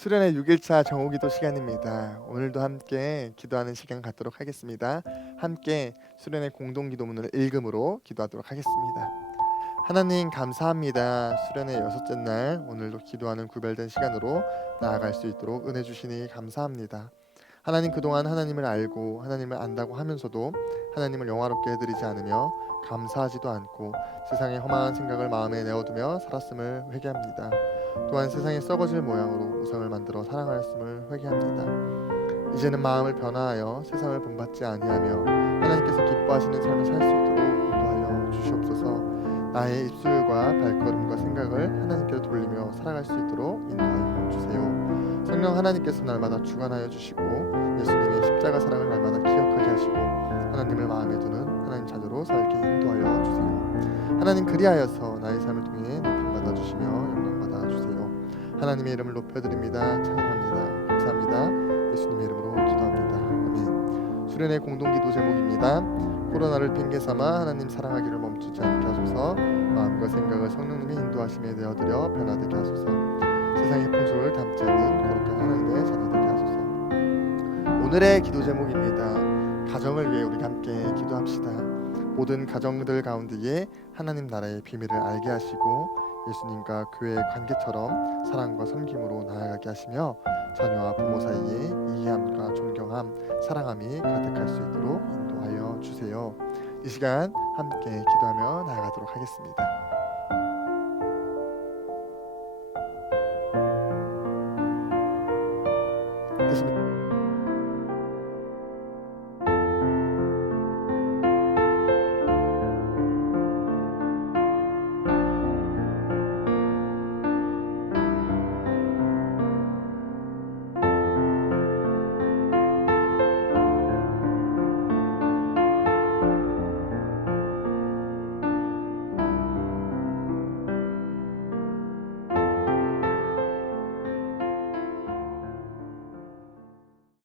수련의 6일차 정오기도 시간입니다. 오늘도 함께 기도하는 시간 갖도록 하겠습니다. 함께 수련의 공동기도문을 읽음으로 기도하도록 하겠습니다. 하나님 감사합니다. 수련의 여섯째 날 오늘도 기도하는 구별된 시간으로 나아갈 수 있도록 은혜 주시니 감사합니다. 하나님 그동안 하나님을 알고 하나님을 안다고 하면서도 하나님을 영화롭게 해드리지 않으며 감사하지도 않고 세상의 허망한 생각을 마음에 내어두며 살았음을 회개합니다. 또한 세상에 썩어질 모양으로 우상을 만들어 사랑하였음을 회개합니다. 이제는 마음을 변화하여 세상을 본받지 아니하며 하나님께서 기뻐하시는 삶을 살 수 있도록 인도하여 주시옵소서. 나의 입술과 발걸음과 생각을 하나님께로 돌리며 살아갈 수 있도록 인도하여 주세요. 성령 하나님께서 날마다 주관하여 주시고 예수님의 십자가 사랑을 날마다 기억하게 하시고 하나님을 마음에 두는 하나님 자녀로 살게 인도하여 주세요. 하나님 그리하여서 나의 삶을 통해 높임 받아 주시며. 하나님의 이름을 높여드립니다. 찬양합니다. 감사합니다. 예수님의 이름으로 기도합니다. 아멘. 수련의 공동기도 제목입니다. 코로나를 핑계 삼아 하나님 사랑하기를 멈추지 않게 하소서. 마음과 생각을 성령님의 인도하심에 내어드려 변화되게 하소서. 세상의 풍속을 담지 않는 거룩한 하나님의 자녀되게 하소서. 오늘의 기도 제목입니다. 가정을 위해 우리 함께 기도합시다. 모든 가정들 가운데에 하나님 나라의 비밀을 알게 하시고 예수님과 교회의 관계처럼 사랑과 섬김으로 나아가게 하시며 자녀와 부모 사이에 이해함과 존경함, 사랑함이 가득할 수 있도록 인도하여 주세요. 이 시간 함께 기도하며 나아가도록 하겠습니다.